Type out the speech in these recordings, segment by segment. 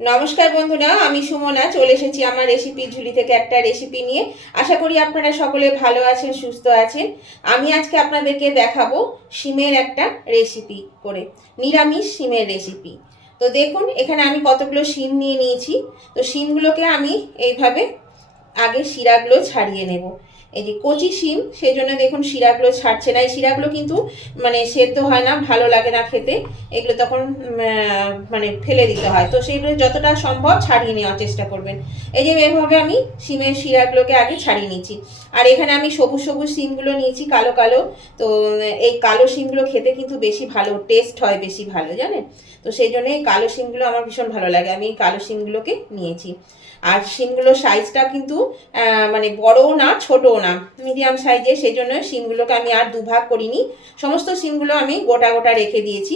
নমস্কার বন্ধুরা, আমি সুমনা চলে এসেছি আমার রেসিপির ঝুলি থেকে একটা রেসিপি নিয়ে। আশা করি আপনারা সকলে ভালো আছেন, সুস্থ আছেন। আমি আজকে আপনাদেরকে দেখাবো শিমের একটা রেসিপি করে, নিরামিষ শিমের রেসিপি। তো দেখুন, এখানে আমি কতগুলো শিম নিয়ে নিয়েছি। তো শিমগুলোকে আমি এইভাবে আগে শিরাগুলো ছাড়িয়ে নেব। এই যে কচি শিম, সেই জন্য দেখুন শিরাগুলো ছাড়ছে না। এই শিরাগুলো কিন্তু মানে সেদ্ধ হয় না, ভালো লাগে না খেতে। এগুলো তখন মানে ফেলে দিতে হয়। তো সেগুলো যতটা সম্ভব ছাড়িয়ে নেওয়ার চেষ্টা করবেন। এই যে এভাবে আমি শিমের শিরাগুলোকে আগে ছাড়িয়ে নিচ্ছি। আর এখানে আমি সবুজ সবুজ শিমগুলো নিয়েছি, কালো কালো। তো এই কালো শিমগুলো খেতে কিন্তু বেশি ভালো টেস্ট হয়, বেশি ভালো জানেন। তো সেই জন্য এই কালো শিমগুলো আমার ভীষণ ভালো লাগে, আমি এই কালো শিমগুলোকে নিয়েছি। আর শিমগুলোর সাইজটা কিন্তু মানে বড়ও না ছোটও না, মিডিয়াম সাইজের। সেই জন্য শিমগুলোকে আমি আর দুভাগ করিনি, সমস্ত শিমগুলো আমি গোটা গোটা রেখে দিয়েছি।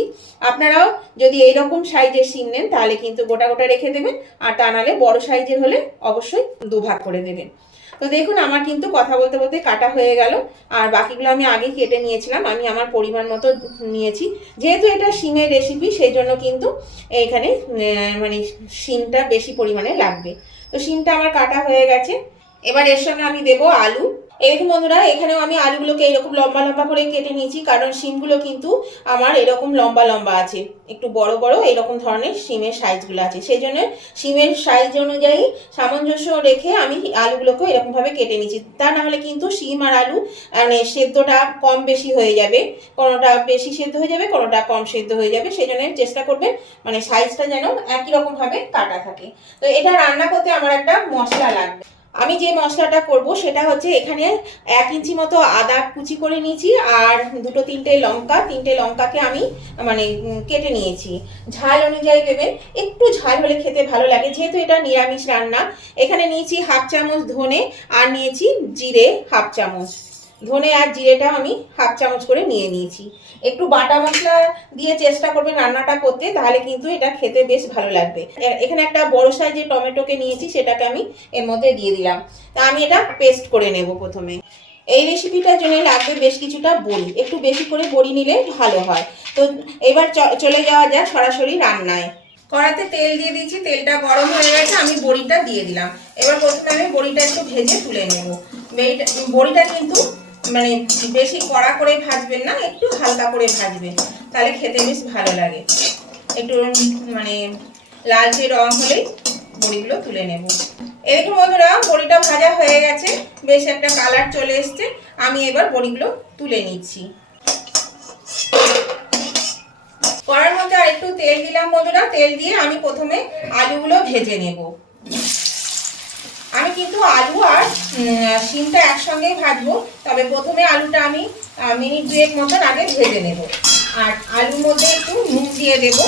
আপনারাও যদি এইরকম সাইজের শিম নেন তাহলে কিন্তু গোটা গোটা রেখে দেবেন, আর তা নাহলে বড় সাইজের হলে অবশ্যই দুভাগ করে দেবেন। তো দেখুন, আমার কিন্তু কথা বলতে বলতে কাটা হয়ে গেল। আর বাকিগুলো আমি আগে কেটে নিয়েছিলাম, আমি আমার পরিমাণ মতো নিয়েছি। যেহেতু এটা শিমের রেসিপি, সেই জন্য কিন্তু এখানে মানে শিমটা বেশি পরিমাণে লাগবে। তো শিমটা আমার কাটা হয়ে গেছে। এবার এর সঙ্গে আমি দেবো আলু। এরকম বন্ধুরা, এখানেও আমি আলুগুলোকে এরকম লম্বা লম্বা করে কেটে নিয়েছি, কারণ শিমগুলো কিন্তু আমার এরকম লম্বা লম্বা আছে, একটু বড় বড় এরকম ধরনের শিমের সাইজগুলো আছে। সেই জন্য শিমের সাইজ অনুযায়ী সামঞ্জস্য রেখে আমি আলুগুলোকে এরকমভাবে কেটে নিয়েছি। তা নাহলে কিন্তু শিম আর আলু মানে সেদ্ধটা কম বেশি হয়ে যাবে, কোনোটা বেশি সেদ্ধ হয়ে যাবে, কোনোটা কম সেদ্ধ হয়ে যাবে। সেই জন্য চেষ্টা করবেন মানে সাইজটা যেন একই রকমভাবে কাটা থাকে। তো এটা রান্না করতে আমার একটা মশলা লাগবে। আমি যে মশলাটা করব সেটা হচ্ছে, এখানে 1 ইঞ্চি মতো আদা কুচি করে নিয়েছি, আর দুটো তিনটে লঙ্কাকে আমি মানে কেটে নিয়েছি। ঝাল অনুযায়ী দেবেন, একটু ঝাল হলে খেতে ভালো লাগে, যেহেতু এটা নিরামিষ রান্না। এখানে নিয়েছি 1/2 চামচ ধনে, আর নিয়েছি জিরে 1/2 চামচ। ধনে আর জিরেটা আমি 1/2 চামচ করে নিয়ে নিয়েছি। একটু বাটা মশলা দিয়ে চেষ্টা করবেন রান্নাটা করতে, তাহলে কিন্তু এটা খেতে বেশ ভালো লাগবে। এখানে একটা বড় সাইজের টমেটোকে নিয়েছি, সেটাকে আমি এর মধ্যে দিয়ে দিলাম। তা আমি এটা পেস্ট করে নেব প্রথমে। এই রেসিপিটার জন্য লাগবে বেশ কিছুটা বড়ি, একটু বেশি করে বড়ি নিলে ভালো হয়। তো এবার চলে যাওয়া যাক সরাসরি রান্নায়। কড়াতে তেল দিয়ে দিয়েছি, তেলটা গরম হয়ে গেছে, আমি বড়িটা দিয়ে দিলাম। এবার প্রথমে আমি বড়িটা একটু ভেজে তুলে নেব। বড়িটা কিন্তু মানে বেশি কড়া করে ভাজবেন না, একটু হালকা করে ভাজবেন, তাহলে খেতে বেশ ভালো লাগে। একটু মানে লালচে রং হলেই বড়িগুলো তুলে নেব। এরকম বন্ধুরা, বড়িটা ভাজা হয়ে গেছে, বেশ একটা কালার চলে এসছে। আমি এবার বড়িগুলো তুলে নিচ্ছি। কড়ার মধ্যে আর একটু তেল দিলাম বন্ধুরা। তেল দিয়ে আমি প্রথমে আলুগুলো ভেজে নেব। আমি কিন্তু আলু আর শিমটা একসঙ্গেই ভাজবো, তবে প্রথমে আলুটা আমি মিনিট 2 মতন আগে ভেজে নেব। আর আলুর মধ্যে একটু নুন দিয়ে দেব।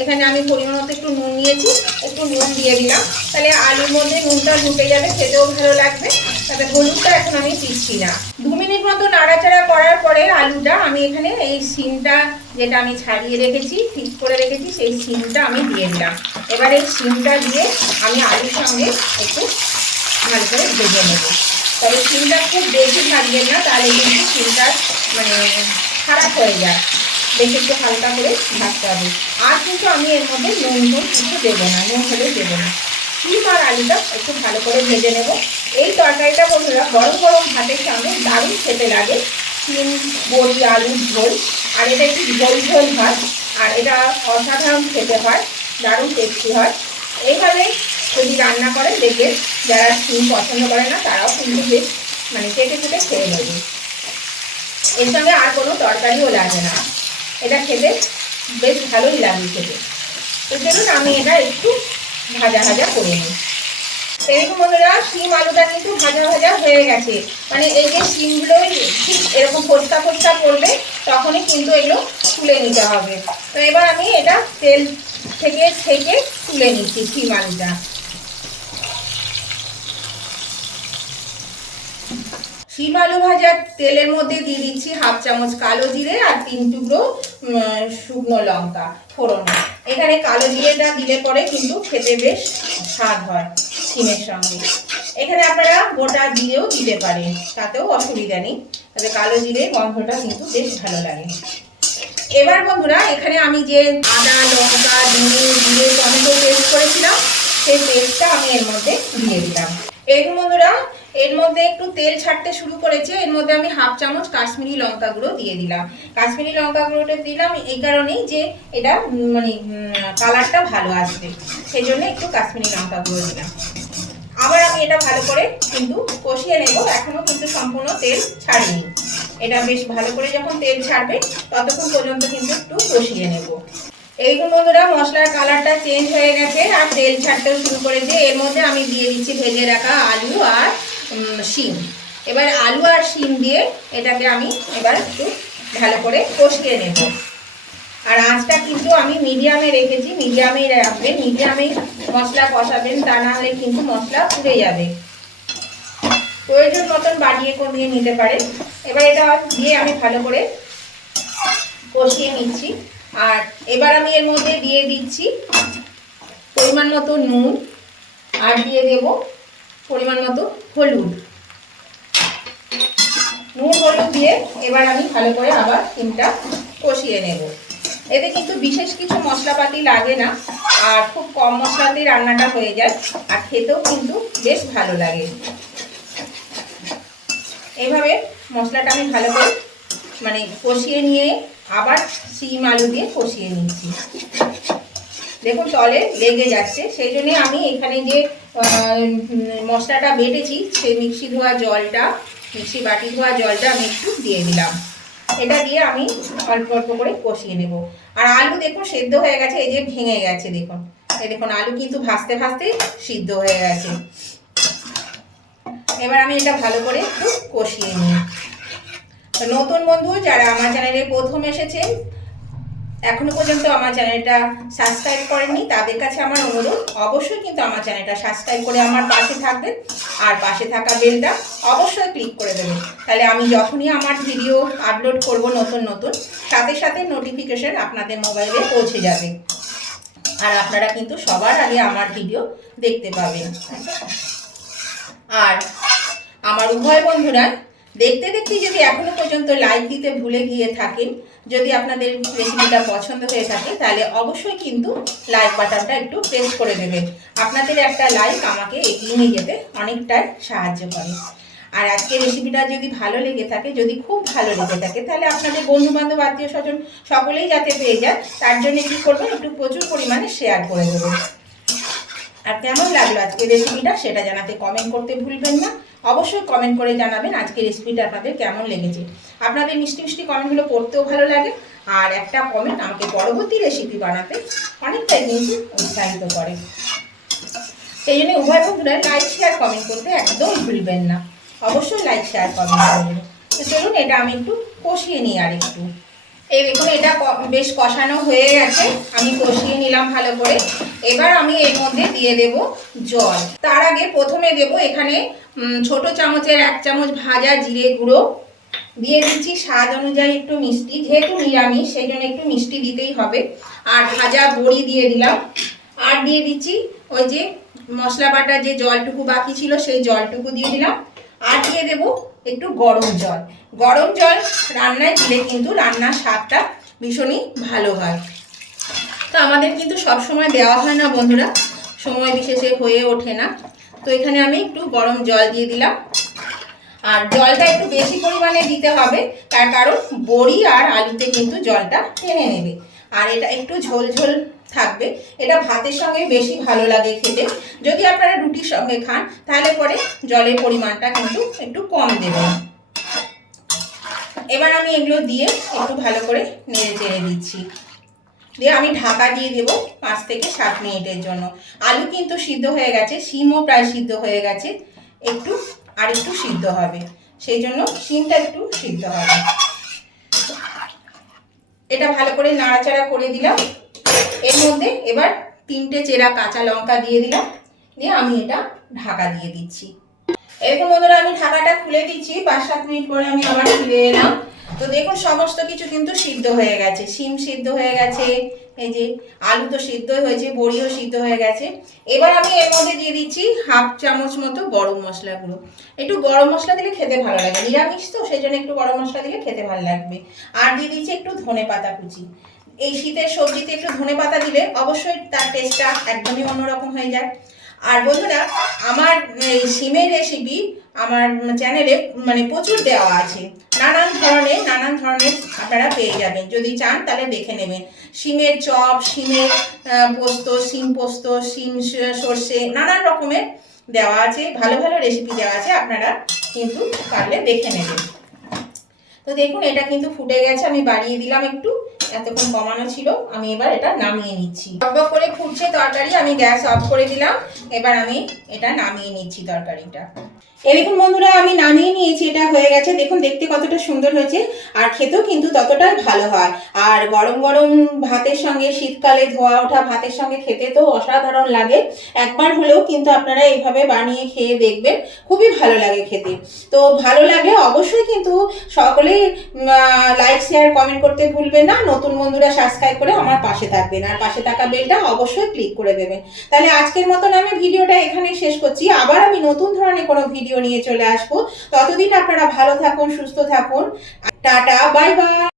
এখানে আমি পরিমাণ মতো একটু নুন নিয়েছি, একটু নুন দিয়ে দিলাম, তাহলে আলুর মধ্যে নুনটা ঢুকে যাবে, খেতেও ভালো লাগবে। তবে হলুদটা এখন আমি দিচ্ছি না। 2 মিনিট মতো নাড়াচাড়া করার পরে আলুটা আমি এখানে এই শিমটা যেটা আমি ছাড়িয়ে রেখেছি, ফিক্স করে রেখেছি, সেই শিমটা আমি দিয়ে দিলাম। এবার এই শিমটা দিয়ে আমি আলুর সঙ্গে একটু ভালো করে ভেজে নেব। তবে শিমটা খুব বেশি ভাজবেন না, তাহলে কিন্তু শিমটা মানে খারাপ হয়ে যায়। বেশ একটু হালকা করে ভাজতে হবে। আর কিন্তু আমি এর মধ্যে নুন কিছু দেবো না, নুন হলে দেবো না। শিম আর আলুটা একটু ভালো করে ভেজে নেব। এই তরকারিটা বন্ধুরা গরম গরম ভাতের সঙ্গে দারুণ খেতে লাগে। শিম বড়ি আলুর ঝোল, আর এটা একটু ঝোল ঝোল ভাত, আর এটা অসাধারণ খেতে হয়, দারুণ টেস্টি হয়। এইভাবে যদি রান্না করে দেখবেন, যারা শিম পছন্দ করে না তারাও কিন্তু বেশ মানে কেটে কেটে খেয়ে নেবে। এর সঙ্গে আর কোনো তরকারিও লাগে না, এটা খেতে বেশ ভালোই লাগে খেতে। তো চলুন আমি এটা একটু ভাজা ভাজা করে নিই। এরকম বন্ধুরা, শিম আলুটা কিন্তু ভাজা ভাজা হয়ে গেছে। মানে এই যে শিমগুলো ঠিক এরকম ফোসকা ফোসকা করবে, তখনই কিন্তু এগুলো তুলে নিতে হবে। তো এবার আমি এটা তেল থেকে ছেঁকে তুলে নিচ্ছি শিম আলুটা। শিম আলু ভাজার তেলের মধ্যে দিয়ে দিচ্ছি 1/2 চামচ কালো জিরে আর 3 টুকরো শুকনো লঙ্কা ফোড়নে। এখানে কালো জিরেটা দিলে পরে কিন্তু খেতে বেশ স্বাদ হয় শিমের সঙ্গে। এখানে আপনারা গোটা জিরেও দিতে পারেন, তাতেও অসুবিধা নেই, তবে কালো জিরের গন্ধটা কিন্তু বেশ ভালো লাগে। এবার বন্ধুরা, এখানে আমি যে আদা লঙ্কা ধনে জিরে টমেটো পেস্ট সেই পেস্টটা আমি এর মধ্যে দিয়ে দিলাম। এই বন্ধুরা এর মধ্যে একটু তেল ছাড়তে শুরু করেছে, এর মধ্যে আমি হাফ চামচ কাশ্মীরি লঙ্কা গুঁড়ো দিয়ে দিলাম। কাশ্মীরি লঙ্কা গুঁড়োটা দিলাম এই কারণেই যে এটা মানে কালারটা ভালো আসবে, সেই জন্য একটু কাশ্মীরি লঙ্কা গুঁড়ো দিলাম। আবার আমি এটা ভালো করে কিন্তু কষিয়ে নেব, এখনো কিন্তু সম্পূর্ণ তেল ছাড়িনি। এটা বেশ ভালো করে যখন তেল ছাড়বে ততক্ষণ পর্যন্ত কিন্তু একটু কষিয়ে নেব। এই বন্ধুরা মশলার কালারটা চেঞ্জ হয়ে গেছে আর তেল ছাড়তেও শুরু করেছে। এর মধ্যে আমি দিয়ে দিচ্ছি ভেজে রাখা আলু আর শিম। এবার আলু আর শিম দিয়ে এটাকে আমি এবার একটু ভালো করে কষিয়ে নেব। আর আঁচটা কিন্তু আমি মিডিয়ামে রেখেছি, মিডিয়ামেই রাখবেন, মিডিয়ামেই মশলা কষাবেন, তা না হলে কিন্তু মশলা পুড়ে যাবে। প্রয়োজন মতন বাড়িয়ে কমিয়ে নিতে পারে। এবার এটা দিয়ে আমি ভালো করে কষিয়ে নিচ্ছি। আর এবার আমি এর মধ্যে দিয়ে দিচ্ছি পরিমাণ মতো নুন আর দিয়ে দেব পরিমাণ মতো হলুদ। নুন হলুদ দিয়ে এবার আমি ভালো করে আবার শিমটা কষিয়ে নেব। এতে কিন্তু বিশেষ কিছু মশলাপাতি লাগে না আর খুব কম মশলাতেই রান্নাটা হয়ে যায় আর খেতেও কিন্তু বেশ ভালো লাগে। এইভাবে মশলাটা আমি ভালো করে মানে কষিয়ে নিয়ে আবার শিম আলু দিয়ে কষিয়ে নিচ্ছি। দেখুন তলে লেগে যাচ্ছে, সেই জন্য আমি এখানে যে মশলাটা বেটেছি সেই মিক্সি ধোয়া জলটা, মিক্সি বাটি ধোয়া জলটা আমি একটু দিয়ে দিলাম। এটা দিয়ে আমি অল্প অল্প করে কষিয়ে নেব। আর আলু দেখুন সেদ্ধ হয়ে গেছে, এই যে ভেঙে গেছে দেখুন, এই দেখুন আলু কিন্তু ভাজতে ভাজতেই সিদ্ধ হয়ে গেছে। এবার আমি এটা ভালো করে একটু কষিয়ে নিই। নতুন বন্ধু যারা আমার চ্যানেলে প্রথম এসেছেন, এখনো পর্যন্ত আমার চ্যানেলটা সাবস্ক্রাইব করেননি, তাদের কাছে আমার অনুরোধ অবশ্যই কিন্তু আমার চ্যানেলটা সাবস্ক্রাইব করে আমার পাশে থাকবেন আর পাশে থাকা বেলটা অবশ্যই ক্লিক করে দেবেন। তাহলে আমি যখনই আমার ভিডিও আপলোড করব নতুন নতুন, সাথে সাথে নোটিফিকেশন আপনাদের মোবাইলে পৌঁছে যাবে আর আপনারা কিন্তু সবার আগে আমার ভিডিও দেখতে পাবেন। আর আমার উভয় বন্ধুরা দেখতে দেখতে যদি এখনো পর্যন্ত লাইক দিতে ভুলে গিয়ে থাকেন, যদি আপনাদের রেসিপিটা পছন্দ হয়ে থাকে তাহলে অবশ্যই কিন্তু লাইক বাটনটা একটু প্রেস করে দেবেন। আপনাদের একটা লাইক আমাকে এগিয়ে নিয়ে যেতে অনেকটাই সাহায্য করে। আর আজকের রেসিপিটা যদি ভালো লেগে থাকে, যদি খুব ভালো লেগে থাকে, তাহলে আপনাদের বন্ধু বান্ধব আত্মীয় স্বজন সকলেই যাতে পেয়ে যায় তার জন্য কী করবেন, একটু প্রচুর পরিমাণে শেয়ার করে দেবেন। আর কেমন লাগলো আজকের রেসিপিটা সেটা জানাতে কমেন্ট করতে ভুলবেন না। অবশ্যই কমেন্ট করে জানাবেন আজকের রেসিপিটা আপনাদের কেমন লেগেছে। আপনাদের মিষ্টি মিষ্টি কমেন্টগুলো পড়তেও ভালো লাগে আর একটা কমেন্ট আমাকে পরবর্তী রেসিপি বানাতে অনেকটাই কিন্তু উৎসাহিত করে। সেই জন্য উভয় বন্ধুরা লাইক শেয়ার কমেন্ট করতে একদম ভুলবেন না। অবশ্যই লাইক শেয়ার কমেন্ট করবেন। তো চলুন এটা আমি একটু কষিয়ে নিই আর একটু। এই দেখুন এটা বেশ কষানো হয়ে গেছে, আমি কষিয়ে নিলাম ভালো করে। এবার আমি এর মধ্যে দিয়ে দেব জল। তার আগে প্রথমে দেব এখানে ছোট চামচের 1 চামচ ভাজা জিরে গুঁড়ো দিয়ে দিচ্ছি, স্বাদ অনুযায়ী একটু মিষ্টি, যেহেতু নিরামিষ সেই জন্য একটু মিষ্টি দিতেই হবে। আর ভাজা বড়ি দিয়ে দিলাম। আর দিয়ে দিচ্ছি ওই যে মশলা বাটার যে জলটুকু বাকি ছিল সেই জলটুকু দিয়ে দিলাম। আর দিয়ে দেব একটু গরম জল। গরম জল রান্নায় দিলে কিন্তু রান্নার স্বাদটা ভীষণই ভালো হয়। তো আমাদের কিন্তু সব সময় দেওয়া হয় না বন্ধুরা, সময় বিশেষে হয়ে ওঠে না। তো এখানে আমি একটু গরম জল দিয়ে দিলাম। আর জলটা একটু বেশি পরিমাণে দিতে হবে, তার কারণ বড়ি আর আলুতে কিন্তু জলটা টেনে নেবে। আর এটা একটু ঝোল ঝোল থাকবে, এটা ভাতের সঙ্গে বেশি ভালো লাগে খেতে। যদি আপনারা রুটির সঙ্গে খান তাহলে পরে জলের পরিমাণটা কিন্তু একটু কম দেবেন। এবার আমি এগুলো দিয়ে একটু ভালো করে নেড়ে চেড়ে দিচ্ছি, দিয়ে আমি ঢাকা দিয়ে দেবো 5 থেকে 7 মিনিটের জন্য। আলু কিন্তু সিদ্ধ হয়ে গেছে, শিমও প্রায় সিদ্ধ হয়ে গেছে, একটু আর একটু সিদ্ধ হবে, সেই জন্য শিমটা একটু সিদ্ধ হবে। এটা ভালো করে নাড়াচাড়া করে দিলাম। এর মধ্যে এবার 3টে চেরা কাঁচা লঙ্কা দিয়ে দিলাম, দিয়ে আমি এটা ঢাকা দিয়ে দিচ্ছি। এরকম বন্ধুরা আমি ঢাকাটা খুলে দিচ্ছি, 5-7 মিনিট পরে আমি আবার ফিরে এলাম। তো দেখুন সমস্ত কিছু কিন্তু সিদ্ধ হয়ে গেছে, শিম সিদ্ধ হয়ে গেছে, এই যে আলু তো সিদ্ধ হয়েছে, বড়িও সিদ্ধ হয়ে গেছে। এবার আমি এর মধ্যে দিয়ে দিচ্ছি হাফ চামচ মতো গরম মশলা গুঁড়ো। একটু গরম মশলা দিলে খেতে ভালো লাগে, নিরামিষ তো সেই জন্য একটু গরম মশলা দিলে খেতে ভালো লাগবে। আর দিয়ে দিচ্ছি একটু ধনেপাতা কুচি। এই শীতের সবজিতে একটু ধনেপাতা দিলে অবশ্যই তার টেস্টটা একদমই অন্যরকম হয়ে যায়। আর বন্ধুরা, আমার এই সিমের রেসিপি আমার চ্যানেলে মানে প্রচুর দেওয়া আছে, নানান ধরনের আপনারা পেয়ে যাবেন। যদি চান তাহলে দেখে নেবেন। সিমের চপ, সিমের পোস্ত, সিম পোস্ত, সিম সর্ষে, নানান রকমের দেওয়া আছে, ভালো ভালো রেসিপি দেওয়া আছে, আপনারা কিন্তু পারলে দেখে নেবেন। তো দেখুন এটা কিন্তু ফুটে গেছে, আমি বাড়িয়ে দিলাম একটু, এতক্ষণ কমানো ছিল। আমি এবার এটা নামিয়ে নিচ্ছি। বক করে ফুটছে তরকারি, আমি গ্যাস অফ করে দিলাম। এবার আমি এটা নামিয়ে নিচ্ছি তরকারিটা। এই দেখুন বন্ধুরা, আমি নামিয়ে নিয়েছি, এটা হয়ে গেছে। দেখুন দেখতে কতটা সুন্দর হয়েছে, আর খেতেও কিন্তু ততটাই ভালো হয়। আর গরম গরম ভাতের সঙ্গে, শীতকালে ধোয়া ওঠা ভাতের সঙ্গে খেতে তো অসাধারণ লাগে। একবার হলেও কিন্তু আপনারা এইভাবে বানিয়ে খেয়ে দেখবেন, খুবই ভালো লাগে খেতে। তো ভালো লাগলে অবশ্যই কিন্তু সকলেই লাইক শেয়ার কমেন্ট করতে ভুলবেন না। নতুন বন্ধুরা সাবস্ক্রাইব করে আমার পাশে থাকবেন, আর পাশে থাকা বেলটা অবশ্যই ক্লিক করে দেবেন। তাহলে আজকের মতন আমি ভিডিওটা এখানেই শেষ করছি। আবার আমি নতুন ধরনের কোনো ভিডিও নিয়ে চলে আসবো। ততদিন আপনারা ভালো থাকুন, সুস্থ থাকুন। Tata, bye bye.